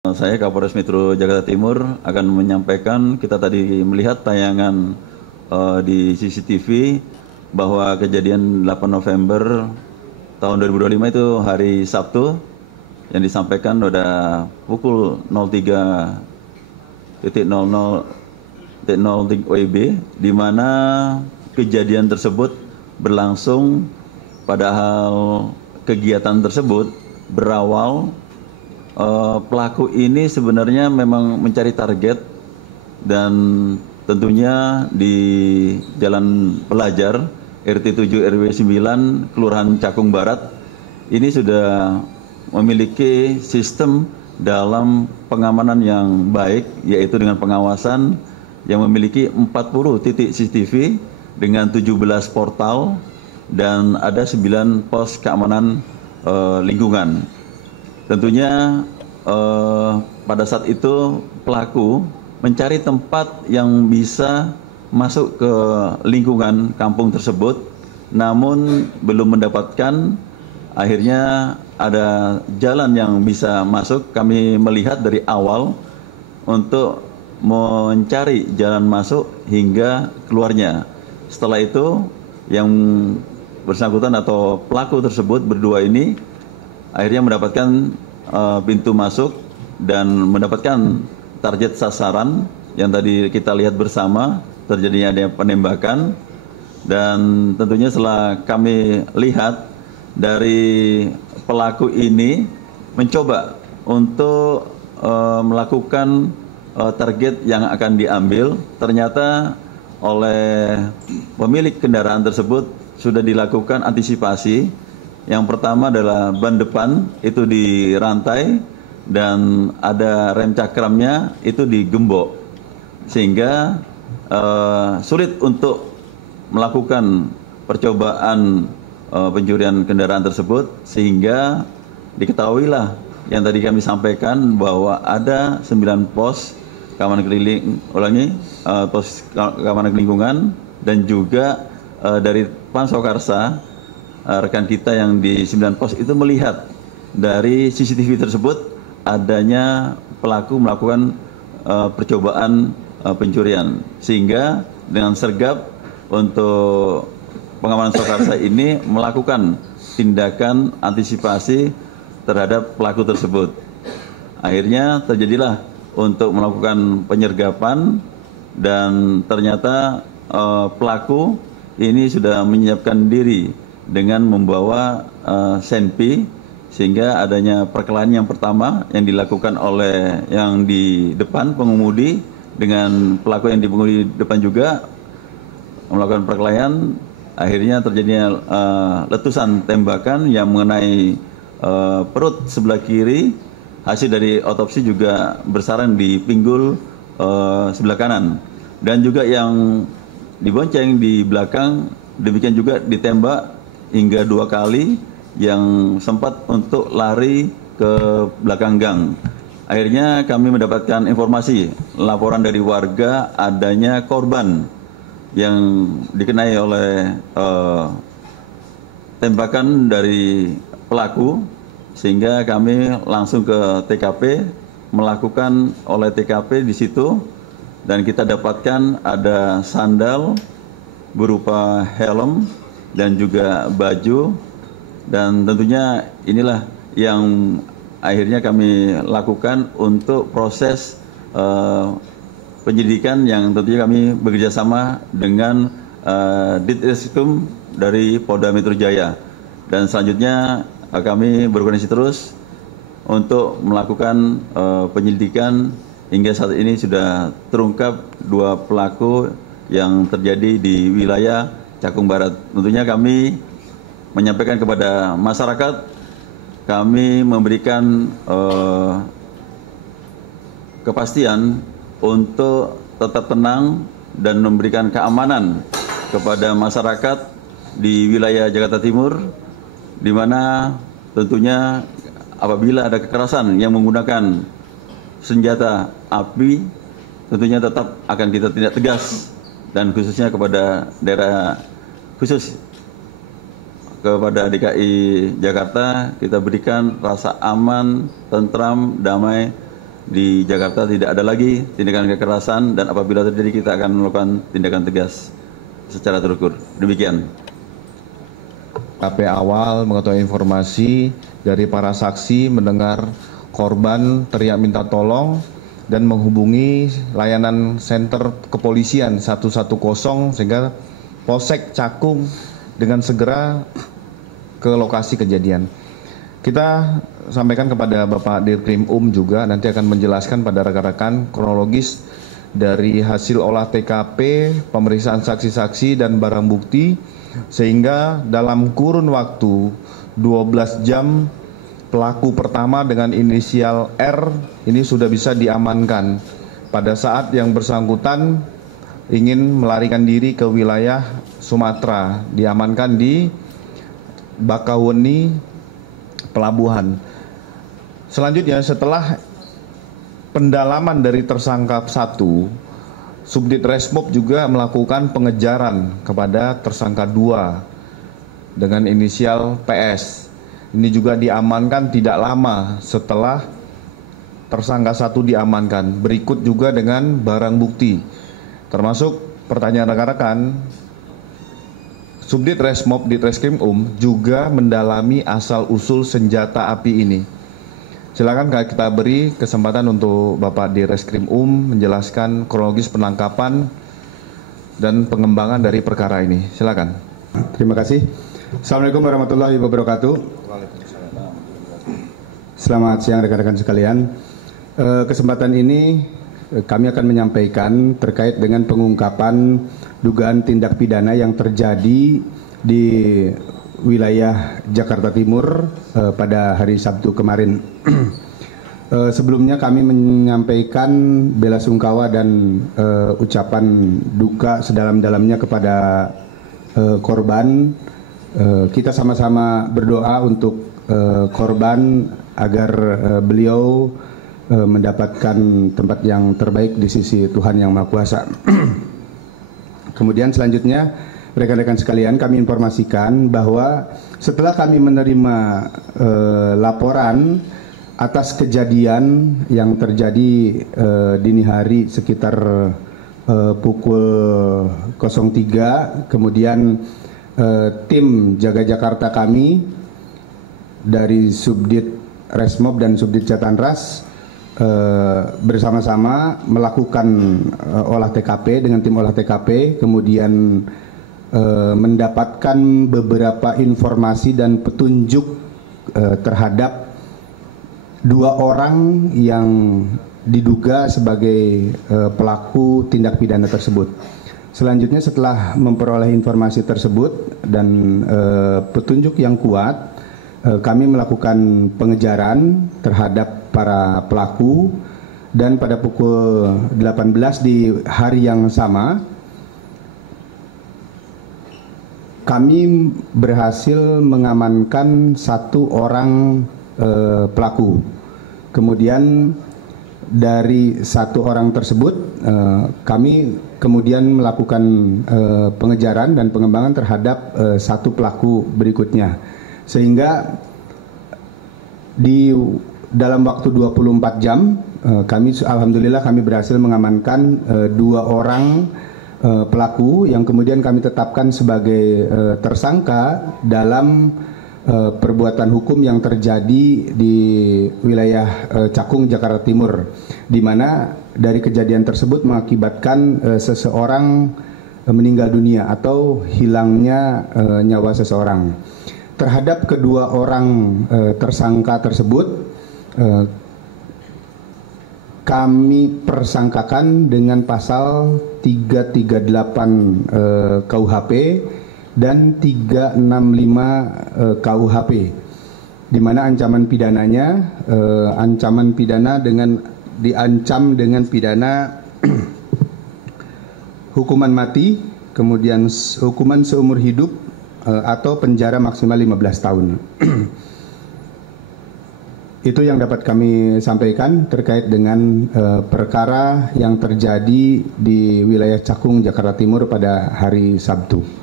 Saya Kapolres Metro Jakarta Timur akan menyampaikan, kita tadi melihat tayangan di CCTV bahwa kejadian 8 November tahun 2025 itu hari Sabtu yang disampaikan pada pukul 03.00 WIB, di mana kejadian tersebut berlangsung, padahal kegiatan tersebut berawal pelaku ini sebenarnya memang mencari target, dan tentunya di Jalan Pelajar RT 7 RW 9 Kelurahan Cakung Barat ini sudah memiliki sistem dalam pengamanan yang baik, yaitu dengan pengawasan yang memiliki 40 titik CCTV dengan 17 portal dan ada 9 pos keamanan lingkungan. Tentunya pada saat itu pelaku mencari tempat yang bisa masuk ke lingkungan kampung tersebut, namun belum mendapatkan. Akhirnya ada jalan yang bisa masuk. Kami melihat dari awal untuk mencari jalan masuk hingga keluarnya. Setelah itu yang bersangkutan atau pelaku tersebut berdua ini akhirnya mendapatkan pintu masuk dan mendapatkan target sasaran yang tadi kita lihat bersama terjadinya ada penembakan. Dan tentunya setelah kami lihat dari pelaku ini mencoba untuk melakukan target yang akan diambil, ternyata oleh pemilik kendaraan tersebut sudah dilakukan antisipasi. Yang pertama adalah ban depan itu dirantai dan ada rem cakramnya itu digembok, sehingga sulit untuk melakukan percobaan pencurian kendaraan tersebut. Sehingga diketahuilah yang tadi kami sampaikan bahwa ada 9 pos keamanan pos keamanan lingkungan, dan juga dari Pansokarsa rekan kita yang di 9 pos itu melihat dari CCTV tersebut adanya pelaku melakukan percobaan pencurian, sehingga dengan sergap untuk pengamanan Sokarsa ini melakukan tindakan antisipasi terhadap pelaku tersebut. Akhirnya terjadilah untuk melakukan penyergapan, dan ternyata pelaku ini sudah menyiapkan diri dengan membawa senpi, sehingga adanya perkelahian yang pertama yang dilakukan oleh yang di depan pengemudi dengan pelaku yang di pengemudi depan juga melakukan perkelahian. Akhirnya terjadinya letusan tembakan yang mengenai perut sebelah kiri. Hasil dari otopsi juga bersarang di pinggul sebelah kanan, dan juga yang dibonceng di belakang demikian juga ditembak hingga 2 kali, yang sempat untuk lari ke belakang gang. Akhirnya kami mendapatkan informasi laporan dari warga adanya korban yang dikenai oleh tembakan dari pelaku, sehingga kami langsung ke TKP, melakukan oleh TKP di situ, dan kita dapatkan ada sandal berupa helm dan juga baju. Dan tentunya inilah yang akhirnya kami lakukan untuk proses penyidikan, yang tentunya kami bekerjasama dengan Ditreskrim dari Polda Metro Jaya. Dan selanjutnya kami berkoordinasi terus untuk melakukan penyelidikan, hingga saat ini sudah terungkap 2 pelaku yang terjadi di wilayah Cakung Barat. Tentunya kami menyampaikan kepada masyarakat, kami memberikan kepastian untuk tetap tenang dan memberikan keamanan kepada masyarakat di wilayah Jakarta Timur, di mana tentunya apabila ada kekerasan yang menggunakan senjata api, tentunya tetap akan kita tindak tegas, dan khususnya kepada daerah khusus kepada DKI Jakarta kita berikan rasa aman, tentram, damai, di Jakarta tidak ada lagi tindakan kekerasan, dan apabila terjadi kita akan melakukan tindakan tegas secara terukur. Demikian. TKP awal mengetahui informasi dari para saksi mendengar korban teriak minta tolong dan menghubungi layanan center kepolisian 110 sehingga Polsek Cakung dengan segera ke lokasi kejadian. Kita sampaikan kepada Bapak Dirkrim juga nanti akan menjelaskan pada rekan-rekan kronologis dari hasil olah TKP, pemeriksaan saksi-saksi dan barang bukti, sehingga dalam kurun waktu 12 jam pelaku pertama dengan inisial R ini sudah bisa diamankan pada saat yang bersangkutan ingin melarikan diri ke wilayah Sumatera, diamankan di Bakauheni Pelabuhan. Selanjutnya setelah pendalaman dari tersangka 1, Subdit Resmob juga melakukan pengejaran kepada tersangka 2 dengan inisial PS. Ini juga diamankan tidak lama setelah tersangka 1 diamankan. Berikut juga dengan barang bukti. Termasuk pertanyaan rekan-rekan, Subdit Resmob di Treskrim juga mendalami asal-usul senjata api ini. Silakan kita beri kesempatan untuk Bapak di Reskrim menjelaskan kronologis penangkapan dan pengembangan dari perkara ini. Silakan. Terima kasih. Assalamualaikum warahmatullahi wabarakatuh. Selamat siang rekan-rekan sekalian. Kesempatan ini kami akan menyampaikan terkait dengan pengungkapan dugaan tindak pidana yang terjadi di wilayah Jakarta Timur pada hari Sabtu kemarin. Sebelumnya kami menyampaikan bela sungkawa dan ucapan duka sedalam-dalamnya kepada korban. Kita sama-sama berdoa untuk korban agar beliau mendapatkan tempat yang terbaik di sisi Tuhan Yang Maha Kuasa. Kemudian selanjutnya, rekan-rekan sekalian, kami informasikan bahwa setelah kami menerima laporan atas kejadian yang terjadi dini hari sekitar pukul 03, kemudian tim Jaga Jakarta kami dari Subdit Resmob dan Subdit Jatanras bersama-sama melakukan olah TKP dengan tim olah TKP, kemudian mendapatkan beberapa informasi dan petunjuk terhadap 2 orang yang diduga sebagai pelaku tindak pidana tersebut. Selanjutnya setelah memperoleh informasi tersebut dan petunjuk yang kuat, kami melakukan pengejaran terhadap para pelaku, dan pada pukul 18 di hari yang sama kami berhasil mengamankan 1 orang pelaku. Kemudian dari 1 orang tersebut kami kemudian melakukan pengejaran dan pengembangan terhadap 1 pelaku berikutnya, sehingga di dalam waktu 24 jam kami alhamdulillah kami berhasil mengamankan 2 orang pelaku yang kemudian kami tetapkan sebagai tersangka dalam perbuatan hukum yang terjadi di wilayah Cakung, Jakarta Timur, di mana dari kejadian tersebut mengakibatkan seseorang meninggal dunia atau hilangnya nyawa seseorang. Terhadap kedua orang tersangka tersebut kami persangkakan dengan pasal 338 KUHP dan 365 KUHP, di mana ancaman pidananya diancam dengan pidana hukuman mati, kemudian hukuman seumur hidup atau penjara maksimal 15 tahun. Itu yang dapat kami sampaikan terkait dengan perkara yang terjadi di wilayah Cakung, Jakarta Timur pada hari Sabtu.